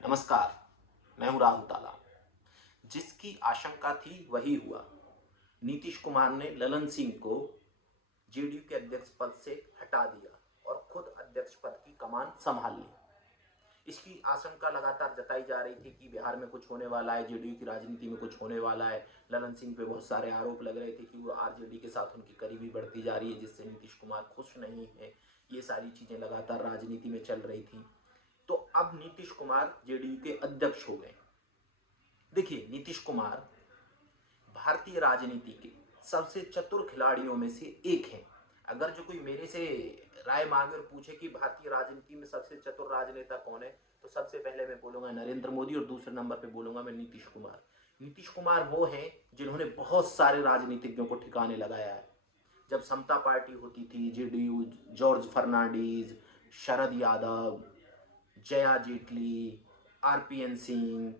नमस्कार। मैं हूं राहुल ताला। जिसकी आशंका थी वही हुआ। नीतीश कुमार ने ललन सिंह को जेडीयू के अध्यक्ष पद से हटा दिया और खुद अध्यक्ष पद की कमान संभाल ली। इसकी आशंका लगातार जताई जा रही थी कि बिहार में कुछ होने वाला है, जेडीयू की राजनीति में कुछ होने वाला है। ललन सिंह पे बहुत सारे आरोप लग रहे थे कि वो आरजेडी के साथ उनकी करीबी बढ़ती जा रही है, जिससे नीतीश कुमार खुश नहीं है। ये सारी चीजें लगातार राजनीति में चल रही थी। तो अब नीतीश कुमार जेडीयू के अध्यक्ष हो गए। देखिए, नीतीश कुमार भारतीय राजनीति के सबसे चतुर खिलाड़ियों में से एक हैं। अगर जो कोई मेरे से राय मांगे और पूछे कि भारतीय राजनीति में सबसे चतुर राजनेता कौन है, तो सबसे पहले मैं बोलूंगा नरेंद्र मोदी और दूसरे नंबर पे बोलूंगा मैं नीतीश कुमार। नीतीश कुमार वो हैं जिन्होंने बहुत सारे राजनीतिज्ञों को ठिकाने लगाया है। जब समता पार्टी होती थी, JDU, George Fernandez, Sharad Yadav, Jaya Jaitley, RPN Singh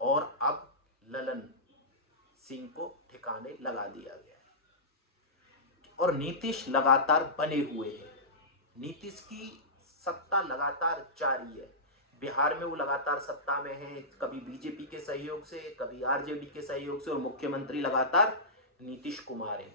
और अब ललन सिंह को ठिकाने लगा दिया गया है। और नीतीश लगातार बने हुए हैं। नीतीश की सत्ता लगातार जारी है। बिहार में वो लगातार सत्ता में है, कभी बीजेपी के सहयोग से, कभी आरजेडी के सहयोग से, और मुख्यमंत्री लगातार नीतीश कुमार है।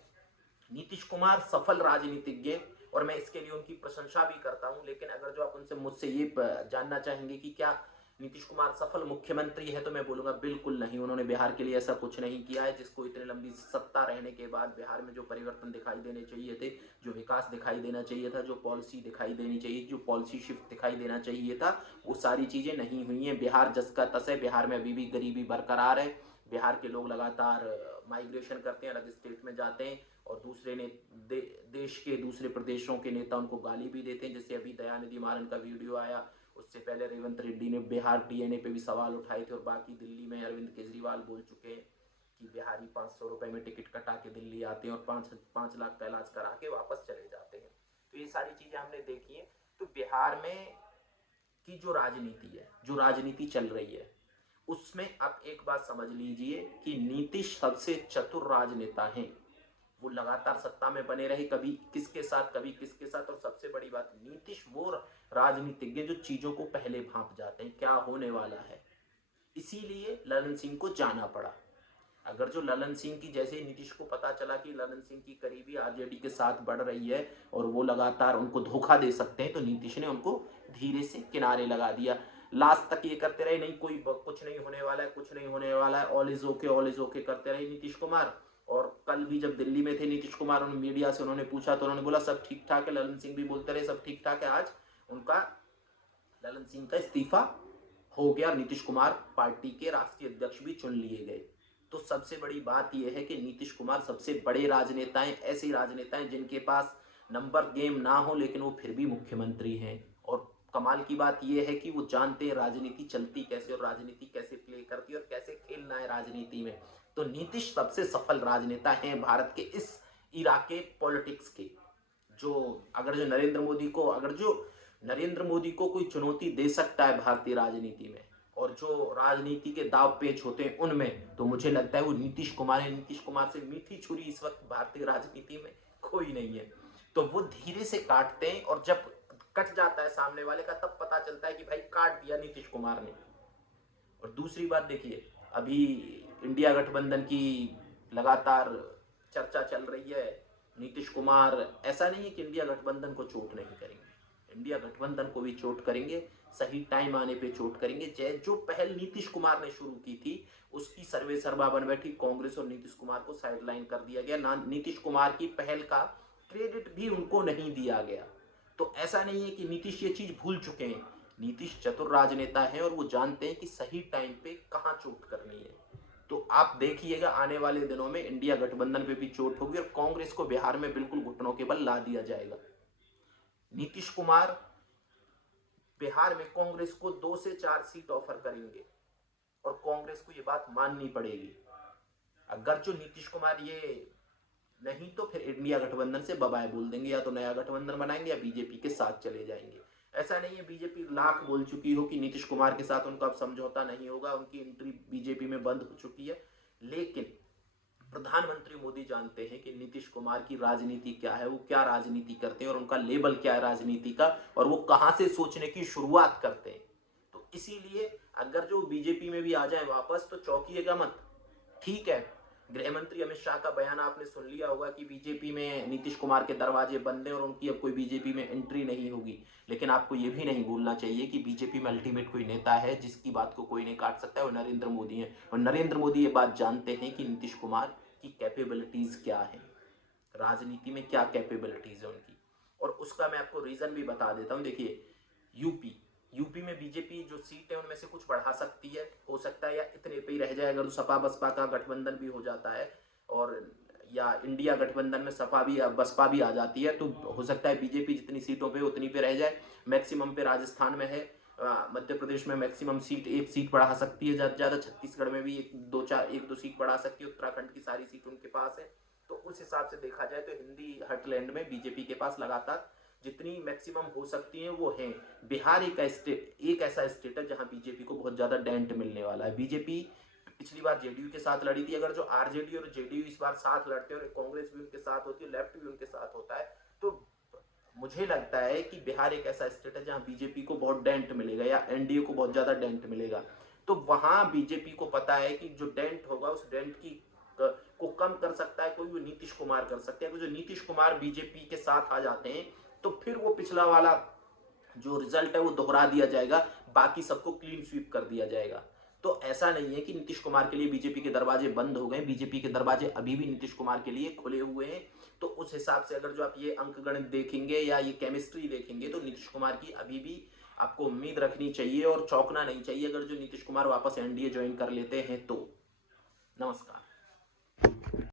नीतीश कुमार सफल राजनीतिज्ञ, और मैं इसके लिए उनकी प्रशंसा भी करता हूं। लेकिन अगर जो आप उनसे मुझसे ये जानना चाहेंगे कि क्या नीतीश कुमार सफल मुख्यमंत्री है, तो मैं बोलूंगा बिल्कुल नहीं। उन्होंने बिहार के लिए ऐसा कुछ नहीं किया है जिसको इतनी लंबी सत्ता रहने के बाद बिहार में जो परिवर्तन दिखाई देने चाहिए थे, जो विकास दिखाई देना चाहिए था, जो पॉलिसी दिखाई देनी चाहिए, जो पॉलिसी शिफ्ट दिखाई देना चाहिए था, वो सारी चीजें नहीं हुई हैं। बिहार जस का तस है। बिहार में अभी भी गरीबी बरकरार है। बिहार के लोग लगातार माइग्रेशन करते हैं, अलग स्टेट में जाते हैं, और दूसरे ने देश के दूसरे प्रदेशों के नेता उनको गाली भी देते हैं। जैसे अभी दयानिधि मारन का वीडियो आया, उससे पहले रेवंत रेड्डी ने बिहार डीएनए पे भी सवाल उठाए थे। और बाकी दिल्ली में अरविंद केजरीवाल बोल चुके हैं कि बिहारी 500 रुपए में टिकट कटा के दिल्ली आते हैं और 5 लाख का इलाज करा के वापस चले जाते हैं। तो ये सारी चीजें हमने देखी हैं। तो बिहार में की जो राजनीति है, जो राजनीति चल रही है, उसमें आप एक बात समझ लीजिए कि नीतीश सबसे चतुर राजनेता हैं। वो लगातार सत्ता में बने रहे, कभी किसके साथ कभी किसके साथ। और सबसे बड़ी बात, नीतीश वो राजनीतिज्ञ जो चीजों को पहले भांप जाते हैं क्या होने वाला है। इसीलिए ललन सिंह को जाना पड़ा। अगर जो ललन सिंह की, जैसे नीतीश को पता चला कि ललन सिंह की करीबी आरजेडी के साथ बढ़ रही है और वो लगातार उनको धोखा दे सकते हैं, तो नीतीश ने उनको धीरे से किनारे लगा दिया। लास्ट तक ये करते रहे, नहीं कोई कुछ नहीं होने वाला है, कुछ नहीं होने वाला है, ऑल इज ओके करते रहे नीतीश कुमार। और कल भी जब दिल्ली में थे नीतीश कुमार, उन्होंने मीडिया से उन्होंने पूछा तो उन्होंने बोला सब ठीक ठाक है। ललन सिंह भी बोलते रहे सब ठीक ठाक है। आज उनका, ललन सिंह का इस्तीफा हो गया, नीतीश कुमार पार्टी के राष्ट्रीय अध्यक्ष भी चुन लिए गए। तो सबसे बड़ी बात यह है कि नीतीश कुमार सबसे बड़े राजनेता हैं, ऐसे राजनेता हैं जिनके पास नंबर गेम ना हो लेकिन वो फिर भी मुख्यमंत्री हैं। और कमाल की बात यह है कि वो जानते हैं राजनीति चलती कैसे और राजनीति कैसे प्ले करती है और कैसे खेलना है राजनीति में। तो नीतीश सबसे सफल राजनेता हैं भारत के इस इरा के पॉलिटिक्स के। जो अगर जो नरेंद्र मोदी को, अगर जो नरेंद्र मोदी को कोई चुनौती दे सकता है भारतीय राजनीति में, और जो राजनीति के दाव पेच होते हैं उनमें, तो मुझे लगता है वो नीतीश कुमार है। नीतीश कुमार से मीठी छुरी इस वक्त भारतीय राजनीति में कोई नहीं है। तो वो धीरे से काटते हैं, और जब कट जाता है सामने वाले का, तब पता चलता है कि भाई काट दिया नीतीश कुमार ने। और दूसरी बात देखिए, अभी इंडिया गठबंधन की लगातार चर्चा चल रही है। नीतीश कुमार, ऐसा नहीं है कि इंडिया गठबंधन को चोट नहीं करेंगे, इंडिया गठबंधन को भी चोट करेंगे, सही टाइम आने पे चोट करेंगे। जो पहल नीतीश कुमार ने शुरू की थी उसकी सर्वे सर्वा बन बैठी। कांग्रेस और नीतीश कुमार को साइडलाइन कर दिया गया ना, नीतीश कुमार की पहल का क्रेडिट भी उनको नहीं दिया गया। तो ऐसा नहीं है कि नीतीश ये चीज भूल चुके हैं। नीतीश चतुर राजनेता है और वो जानते हैं कि सही टाइम पे कहां चोट करनी है। तो आप देखिएगा आने वाले दिनों में इंडिया गठबंधन पे भी चोट होगी और कांग्रेस को बिहार में बिल्कुल घुटनों के बल ला दिया जाएगा। नीतीश कुमार बिहार में कांग्रेस को 2 से 4 सीट ऑफर करेंगे और कांग्रेस को ये बात माननी पड़ेगी। अगर जो नीतीश कुमार ये नहीं, तो फिर इंडिया गठबंधन से बाय बोल देंगे, या तो नया गठबंधन बनाएंगे या बीजेपी के साथ चले जाएंगे। ऐसा नहीं है, बीजेपी लाख बोल चुकी हो कि नीतीश कुमार के साथ उनका अब समझौता नहीं होगा, उनकी एंट्री बीजेपी में बंद हो चुकी है। लेकिन प्रधानमंत्री मोदी जानते हैं कि नीतीश कुमार की राजनीति क्या है, वो क्या राजनीति करते हैं और उनका लेबल क्या है राजनीति का, और वो कहां से सोचने की शुरुआत करते हैं। तो इसीलिए अगर जो बीजेपी में भी आ जाए वापस तो चौंकिएगा मत। ठीक है, गृह मंत्री अमित शाह का बयान आपने सुन लिया होगा कि बीजेपी में नीतीश कुमार के दरवाजे बंद हैं और उनकी अब कोई बीजेपी में एंट्री नहीं होगी। लेकिन आपको ये भी नहीं भूलना चाहिए कि बीजेपी में अल्टीमेट कोई नेता है जिसकी बात को कोई नहीं काट सकता है, वो नरेंद्र मोदी है। और नरेंद्र मोदी ये बात जानते हैं कि नीतीश कुमार की कैपेबिलिटीज क्या है, राजनीति में क्या कैपेबिलिटीज है उनकी। और उसका मैं आपको रीजन भी बता देता हूँ। देखिए, यूपी में बीजेपी जो सीट है उनमें से कुछ बढ़ा सकती है, हो सकता है या इतने पे ही रह जाए अगर तो सपा बसपा का गठबंधन भी हो जाता है, और या इंडिया गठबंधन में सपा भी बसपा भी आ जाती है, तो हो सकता है बीजेपी जितनी सीटों पे उतनी पे रह जाए। मैक्सिमम पे राजस्थान में है, मध्य प्रदेश में मैक्सिमम सीट एक सीट बढ़ा सकती है ज़्यादा से ज़्यादा, छत्तीसगढ़ में भी एक दो सीट बढ़ा सकती है, उत्तराखंड की सारी सीट उनके पास है। तो उस हिसाब से देखा जाए तो हिंदी हर्टलैंड में बीजेपी के पास लगातार जितनी मैक्सिमम हो सकती हैं वो हैं। बिहार एक ऐसा स्टेट है जहां बीजेपी को बहुत ज़्यादा डेंट मिलने वाला है। बीजेपी पिछली बार जेडीयू के साथ लड़ी थी, अगर जो आरजेडी और जेडीयू इस बार साथ लड़ते हैं और कांग्रेस भी उनके साथ होती है, लेफ्ट भी उनके साथ होता है, तो मुझे लगता है कि बिहार एक ऐसा स्टेट है जहां बीजेपी को बहुत डेंट मिलेगा या एनडीए को बहुत ज़्यादा डेंट मिलेगा। तो वहां बीजेपी को पता है कि जो डेंट होगा उस डेंट की को कम कर सकता है कोई, वो नीतीश कुमार कर सकते हैं। जो नीतीश कुमार बीजेपी के साथ आ जाते हैं तो फिर वो पिछला वाला जो रिजल्ट है वो दोहरा दिया जाएगा, बाकी सबको क्लीन स्वीप कर दिया जाएगा। तो ऐसा नहीं है कि नीतीश कुमार के लिए बीजेपी के दरवाजे बंद हो गए, बीजेपी के दरवाजे अभी भी नीतीश कुमार के लिए खुले हुए हैं। तो उस हिसाब से अगर जो आप ये अंक गणित देखेंगे या ये केमिस्ट्री देखेंगे तो नीतीश कुमार की अभी भी आपको उम्मीद रखनी चाहिए और चौंकना नहीं चाहिए अगर जो नीतीश कुमार वापस एनडीए ज्वाइन कर लेते हैं तो। नमस्कार।